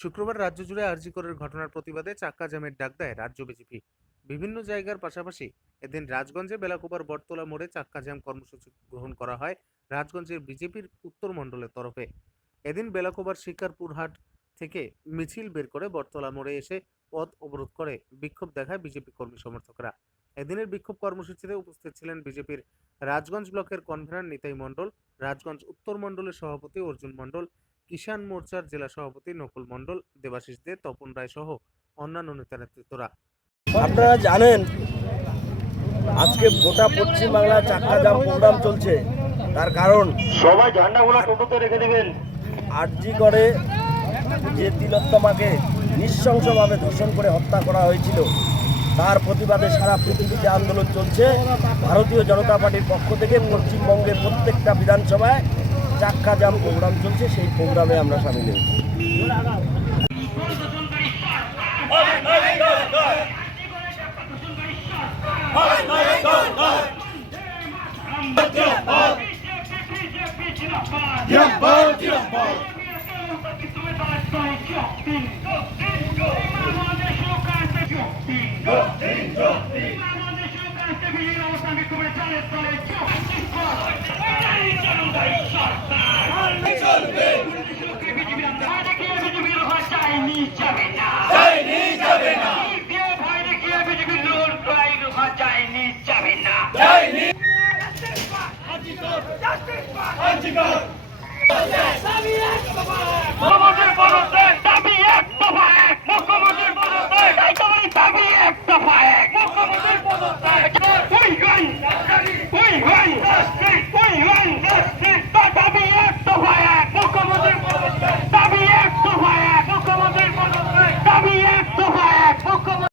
শুক্রবার রাজ্য জুড়ে আরজি করের ঘটনার প্রতিবাদে চাক্কা জ্যামের ডাক দেয় রাজ্য বিজেপি। বিভিন্ন জায়গার পাশাপাশি এদিন রাজগঞ্জে বেলাকোবার বটতলা মোড়ে চাক্কা জ্যাম কর্মসূচি গ্রহণ করা হয় রাজগঞ্জের বিজেপির উত্তর মণ্ডলের তরফে। এদিন বেলাকোবার শিকারপুরহাট থেকে মিছিল বের করে বটতলা মোড়ে এসে পথ অবরোধ করে বিক্ষোভ দেখায় বিজেপি কর্মী সমর্থকরা। এদিনের বিক্ষোভ কর্মসূচিতে উপস্থিত ছিলেন বিজেপির রাজগঞ্জ ব্লকের কনভেনর নিতাই মণ্ডল, রাজগঞ্জ উত্তর মণ্ডলের সভাপতি অর্জুন মণ্ডল, কিষাণ মোর্চার জেলা সভাপতি নকুল মণ্ডল, দেবাশিস দে, তপন রায় সহ অন্যান্য নেতা নেতৃত্বরা। আপনারা জানেন আজকে গোটা পশ্চিম বাংলায় চাক্কা জাম প্রোগ্রাম চলছে। তার কারণ সবাই ঝান্ডাগুলো টোটোতে রেখে দেবেন। আরজি করে যে তিলোত্তমাকে নৃশংসভাবে ধর্ষণ করে হত্যা করা হয়েছিল, তার প্রতিবাদে সারা পৃথিবীতে আন্দোলন চলছে। ভারতীয় জনতা পার্টির পক্ষ থেকে পশ্চিমবঙ্গের প্রত্যেকটা বিধানসভায় চাক্কা জাম প্রোগ্রাম চলছে। সেই প্রোগ্রামে আমরা সামিল হয়েছি। আমাদের